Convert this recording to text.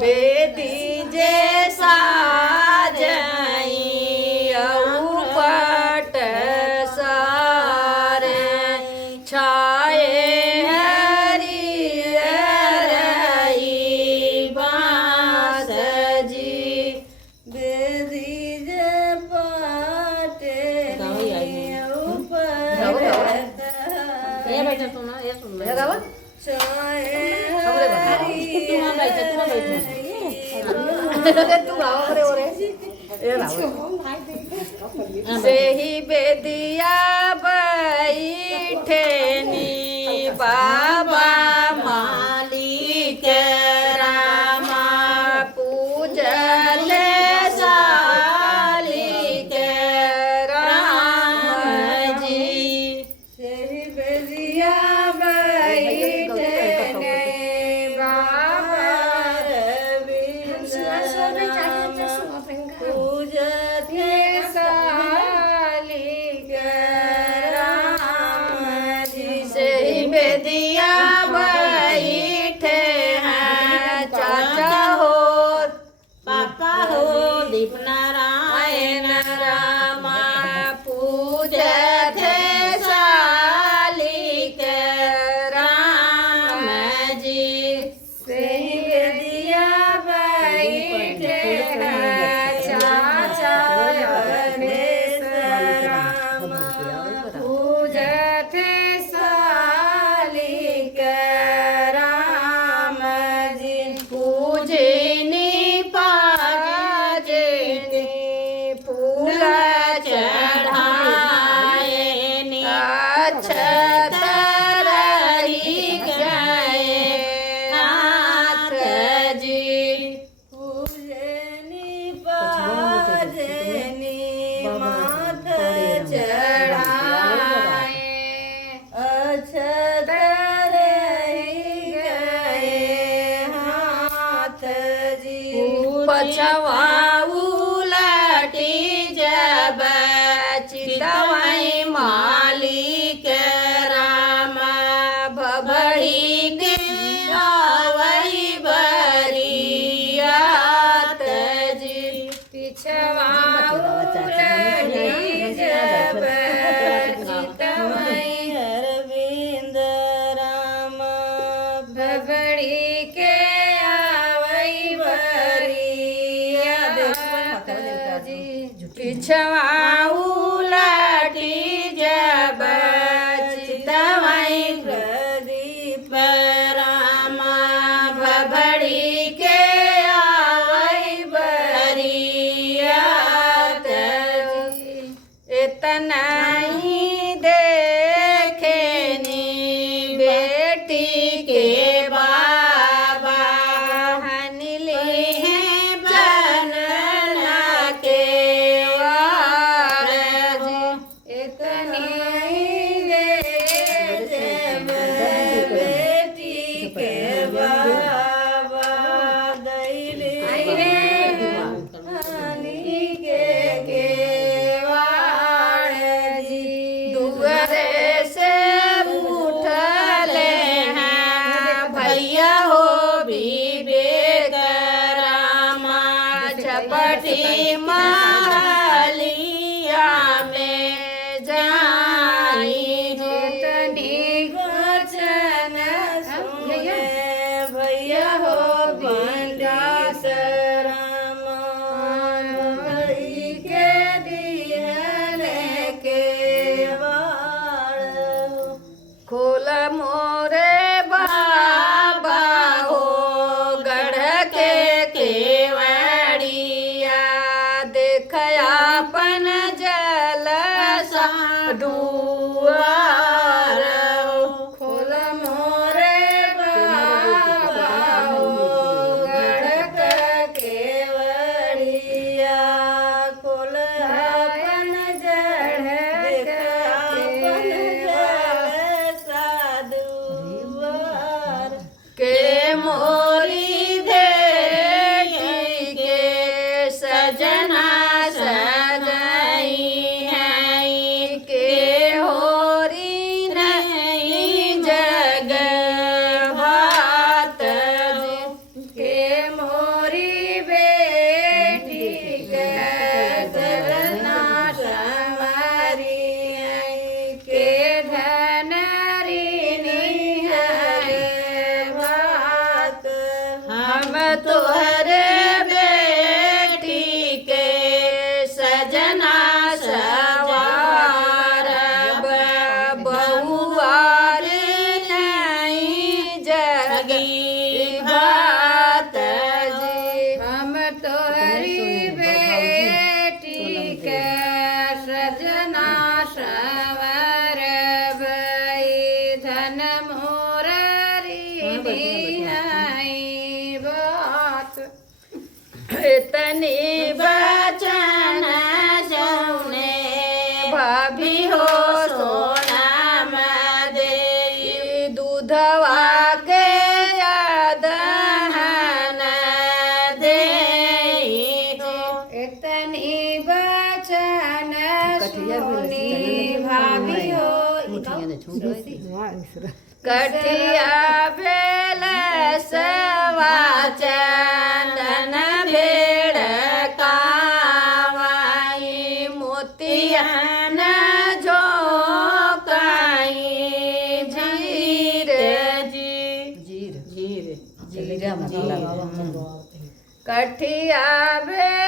बेदी जैसा जाई उपट सारे छाए हरियरई बांस जी बेदी जे पाटे सेही बेदिया बैठेनी बाबा मालिक रामा पूजल सालिक राम जी सेही बेदिया बैठेनी बाबा पूजते सालिक राम जी सेही बेदिया बैठे हैं चाचा हो पापा हो दीपनारायण रामा पूजते सालिक राम जी सेही बेदिया बैठे हैं चाचा पूजते सालिक राम जी पूजनी पाजनी फूल चढ़ाएनी अक्षत रही गए हाथ जी पूजनी पाजनी माथ चढ़ाए अक्षत रही गए हाथ जी पछवा उलटी जब चितवाई मालिक रामा भबड़ी के आवई बरियात जी पिछवा उलटी जब चितवाई अरविंद रामा भबड़ी के आवई बरियात जी पिछवा उलटी जब चितवाई प्रदीप रामा भबड़ी के आवई बरियात जी इतना ही देखेनी बेटी के बाबा हनली हैं जनन के वार जी इतनी ही बेटी के बाबा दैली हनी के वार जी दुअरे से उठले हैं भैया हो विवेक रामा झपटी महलिया में जाई जितनी वचन सुने भैया हो विलास रामा भई के दिहले के वार खोल मोरे बाबा हो गढ़ के केवड़िया देखया हम तोहरे बेटी के सजना सवारब बहुआर नहीं जगी भात जी हम तोहरी बेटी के सजना सवारब धन मोरारी निहाई बात इतनी बचन जौने भाभी हो सोना दे दूधवा के दहन दे इतनी बचन सोनी भाभी हो कठिया भेल सवा चंदन भेड़ कावाई मोतियन झोंकाई जीर जीर जीर जीरा मसाला कठिया भेल